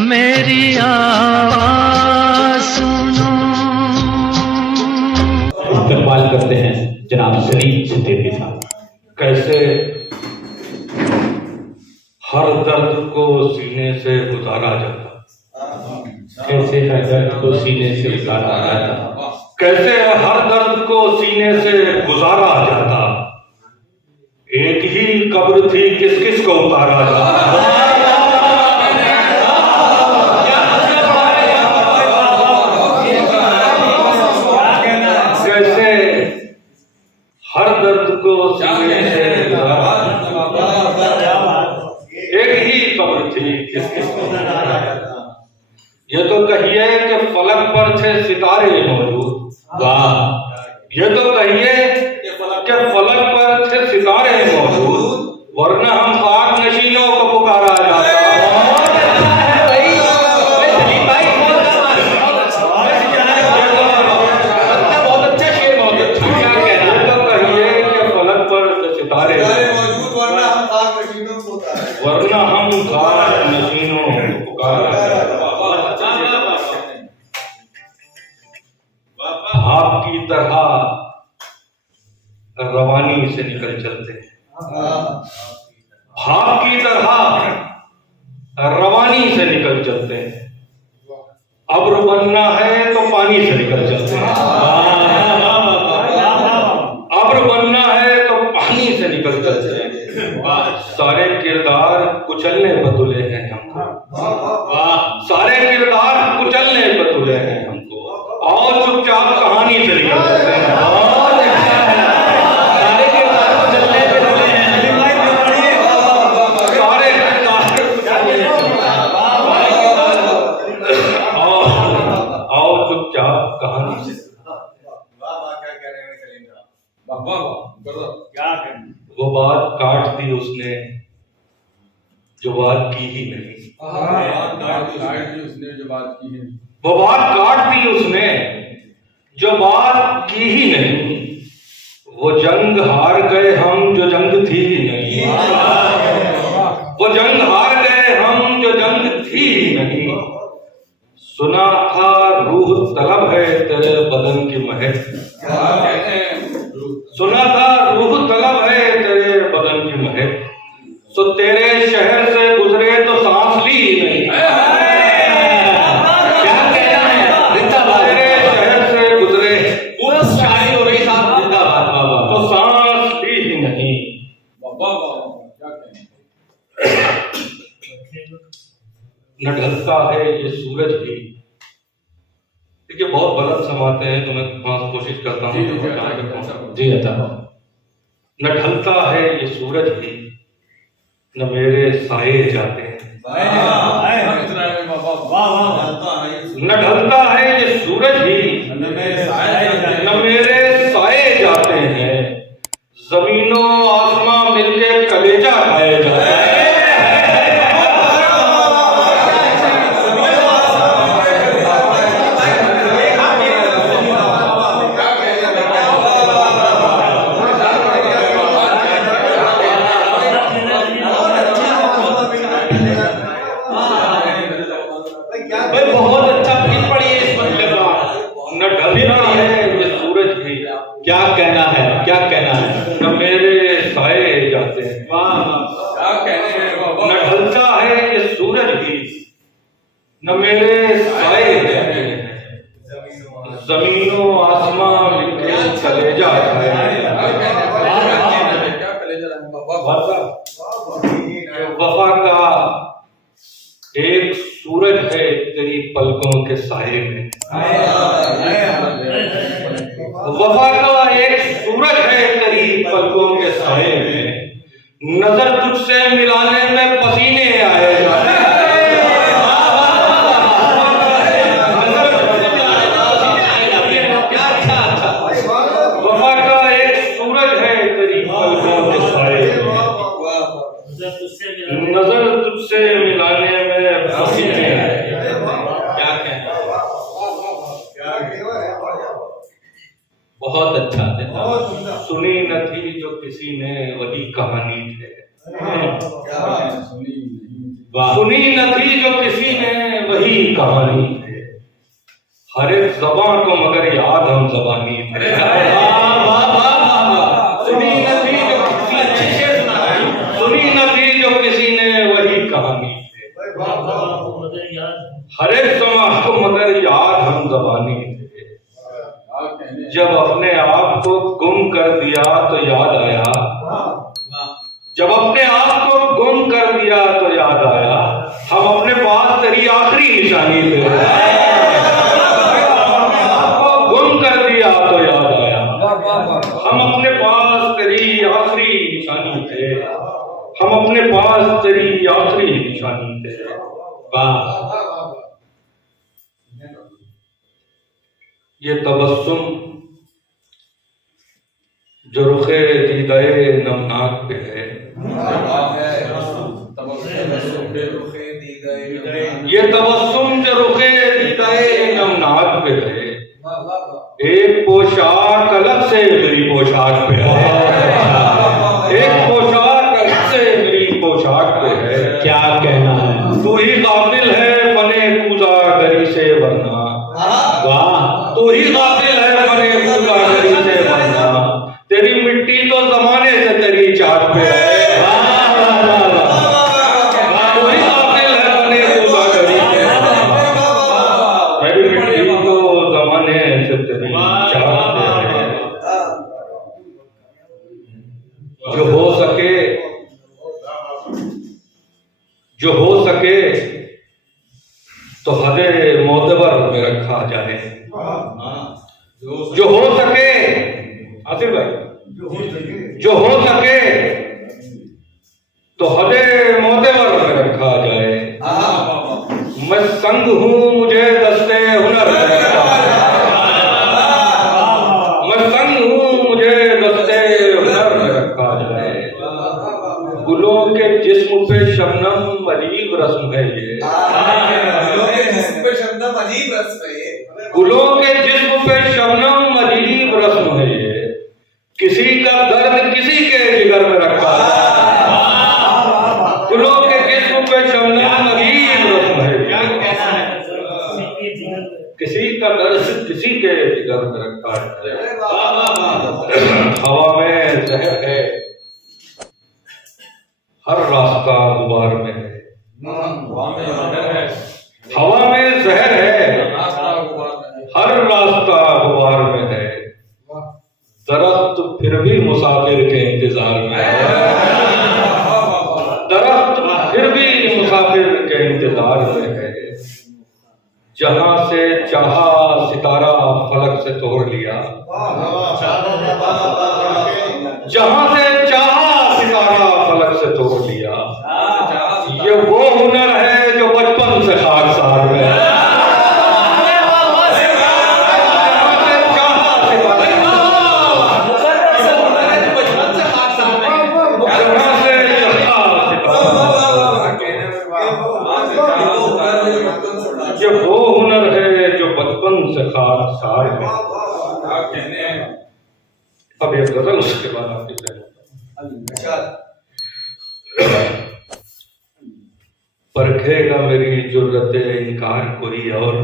मेरी आवाज़ सुनो। इस्तेमाल करते हैं जनाब सलीम सिद्धे के साथ। कैसे हर दर्द को सीने से गुजारा जाता, कैसे हर दर्द को सीने से उतारा जाता, कैसे हर दर्द को सीने से गुजारा जाता, एक ही कब्र थी किस किस को उतारा जाता। कैसे हर दर्द को सीने से गुजारा जाता, एक ही कब्र थी किस किस को उतारा जाता। ये तो कहिए कि फलक पर थे सितारे मौजूद, वाह, ये तो कहिए कि फलक पर थे सितारे मौजूद, वरना हम खाक नशीनों को पुकारा जाता। बहुत अच्छा शेर, बहुत अच्छा। क्या कहना ये तो कहिए कि फलक पर थे सितारे मौजूद, वरना हम खाक नशीनों को पुकारा जाता। भाप की तरह रवानी से निकल चलते हैं, भाप की तरह रवानी से निकल चलते हैं। अब्र बनना है तो पानी से निकल चलते हैं, अब्र बनना है तो पानी से निकल चलते हैं। सारे किरदार कुचलने बतुले हैं हमको, सारे किरदार कुचलने बतुले हैं हमको, और चुपचाप कहानी से निकल चलते हैं। वो बात काट दी उसने जो बात की ही नहीं, वो बात काट दी उसने जो बात की ही नहीं। वो जंग हार गए हम जो जंग थी ही नहीं, वो जंग हार गए हम जो जंग थी ही नहीं। सुना था रूह तलब है तेरे बदन की महक, सुना था रूह तलब है तेरे बदन की महक। तो तेरे शहर से गुजरे तो सांस ली नहीं, क्या कहना है, जिंदाबाद। तेरे शहर से गुजरे पूरा शायरी हो रही साहब, जिंदाबाद। बाबा तो सांस ली ही नहीं। न ढलता है ये सूरज भी। देखिए बहुत गलत समाते हैं तो मैं थोड़ा कोशिश करता हूँ जी अता। न ढलता है ये सूरज भी, न मेरे साए जाते हैं। न ढलता है ये सूरज भी, न मेरे साए जाते हैं। जमीनों आसमां मिलके कलेजा खाए जाते हैं। बहुत अच्छा, फिर पढ़िए इस मतलब का। न ढलता है ये सूरज भी, क्या कहना है, क्या कहना है। न मेरे साए जाते हैं। न ढलता है ये सूरज भी, न मेरे साए जाते हैं। जमीनों आसमां मिलके कलेजा खाए। वफा का एक सूरज है तेरी पलकों के साए में, वफा का एक सूरज है तेरी पलकों के साए में। नजर तुझसे मिलाने में पसीने आए जाते हैं। वफा का एक सूरज है तेरी पलकों के साए में, नजर तुझसे मिलाने में पसीने आए। क्या कहना, बहुत अच्छा। सुनी न थी जो किसी ने वही कहानी है, सुनी न थी जो किसी ने वही कहानी थे। हर एक ज़बां को मगर याद हम ज़बानी थे। सुनी न थी जो किसी ने वही कहानी थे। हर एक ज़बां को मगर याद हम ज़बानी थे। जब अपने आप को गुम कर दिया तो याद आया, जब अपने आप को गुम कर दिया तो याद आया, हम अपने पास तेरी आखिरी निशानी थे। आपको गुम कर दिया तो याद आया, हम अपने पास तेरी आखिरी निशानी थे। हम अपने पास तेरी आखिरी निशानी थे। वाह, ये तबस्सुम जो रुखे दीदाए नमनाक पे है, ये तबस्सुम जो रुखे दीदाए नमनाक पे है, एक पोशाक अलग से मेरी पोशाक पे है। एक पोशाक अलग से मेरी पोशाक पे है। क्या कहना है? तू ही काबिल है बने कूदा गरी से वरना। वाह, तू ही काबिल है बने कूदा गरी से वरना। तेरी मिट्टी तो जमाने से तेरी चाक पे है। तू ही काबिल है बने कूदा गरी से वरना। तेरी मिट्टी तो जमाने से तेरी चाक पे है। जो हो सके तो हदे मोतबर में रखा जाए। जो हो सके, आसिफ भाई, जो हो सके तो हदे मोतबर में रखा जाए। मैं संग हूं मुझे दस्ते हुनर में रखा जाए। मैं संग हूं मुझे दस्ते हुनर में रखा जाए। गुलों के जिस्म पे शबनम अजीब रस्म है ये। गुलों के जिस्म पे शबनम अजीब रस्म है ये। किसी का दर्द किसी के जिगर में रखा है। गुलों के जिस्म पे शबनम अजीब रस्म है ये। किसी का दर्द किसी के जिगर में रखा है। हवा में जहर है, हर रास्ता गुबार में है। हवा में जहर है, हर रास्ता गुबार में है। दरख्त फिर भी मुसाफिर के इंतजार में है। दरख्त फिर भी मुसाफिर के इंतजार में है। जहां से चाहा सितारा फलक से तोड़ लिया। जहां से चाहा सितारा फलक से तोड़ लिया। ये वो हुनर है जो बचपन से खाकसार में है। ये वो हुनर है जो बचपन से खाकसार में। अब ये गजल उसके बाद आपकी परखेगा मेरी जुर्रत इनकार कोई और।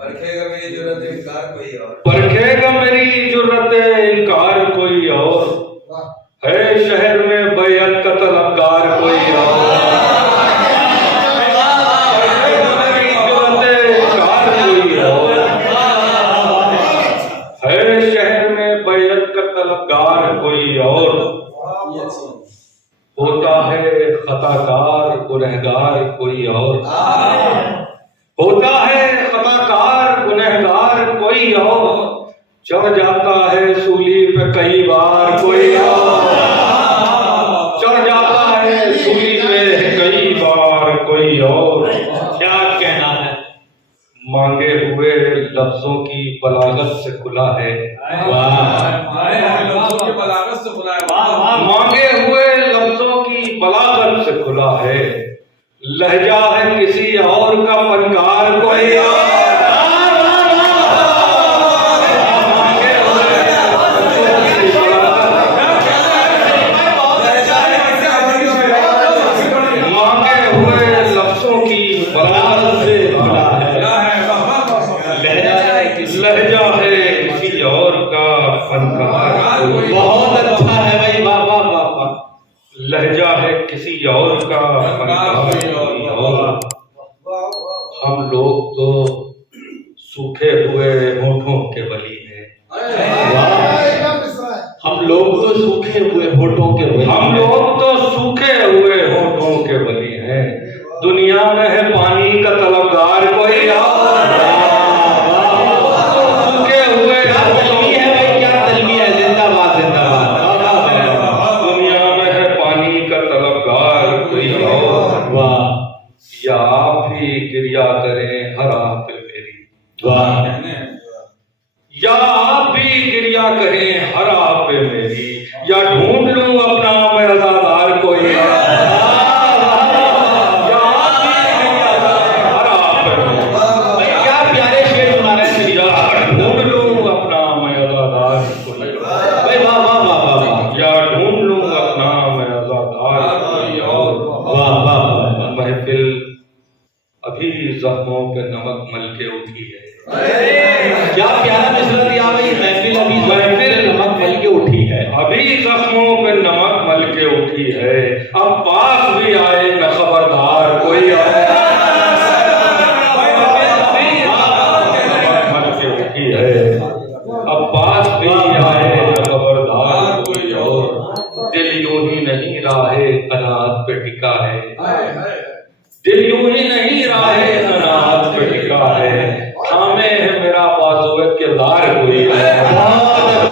परखेगा मेरी जुर्रत इनकार कोई और। परखेगा मेरी जुर्रत इनकार कोई और। है शहर में बैअत का तलबगार कोई और। है शहर में बैअत का तलबगार कोई और। होता है खताकार गुनहगार कोई और। होता है खताकार गुनहगार कोई और। चढ़ जाता है सूली पे कई बार कोई और। चढ़ जाता है सूली पे कई बार कोई और। क्या कहना है? मांगे हुए लफ्जों की बलागत से खुला है। मांगे हुए लफ्जों की बलागत से खुला है। लहजा है किसी और का फनकार कोई और। मांगे हुए लफ्जों की सूखे हुए होठों के बली है। हम लोग तो सूखे हुए होठों के बली हम लोग तो सूखे हुए होठों के बली हैं। दुनिया में है पानी का तलबगार कोई और? सूखे हुए तलबी है भाई, क्या तलबी है? जिंदाबाद जिंदाबाद। दुनिया में है पानी का तलबगार कोई और? वाह या आप ही गिरिया करें हर आप पे मेरी। वाह या आप भी गिरिया करें हर आप पे मेरी, या ढूंढ लूं अपना मैं अज़ादार कोई। या आप भी गिरिया करें हर आप पे मेरी। भाई क्या प्यारे शेर सुना रहे हैं। या ढूंढ लूं अपना मैं अज़ादार कोई। भाई वाह वाह वाह वाह वाह। या ढूंढ लूं अपना मैं अज़ादार कोई और। वाह वाह वाह। महफिल अभी जख्मों पे नमक मल के उठी है। क्या प्यारा मिसरा दिया भाई। महफिल अभी नमक मल के उठी है। अभी जख्मों पे नमक मल के उठी है, अब पास भी आए न खबरदार कोई और। नमक मल के उठी है, अब पास भी आए न खबरदार कोई और। दिल यूं ही नहीं राहे कनात पे टिका है। दिल यूं ही नहीं राहे कनात पे टिका है। थामे है मेरा बाजुए किरदार कोई है।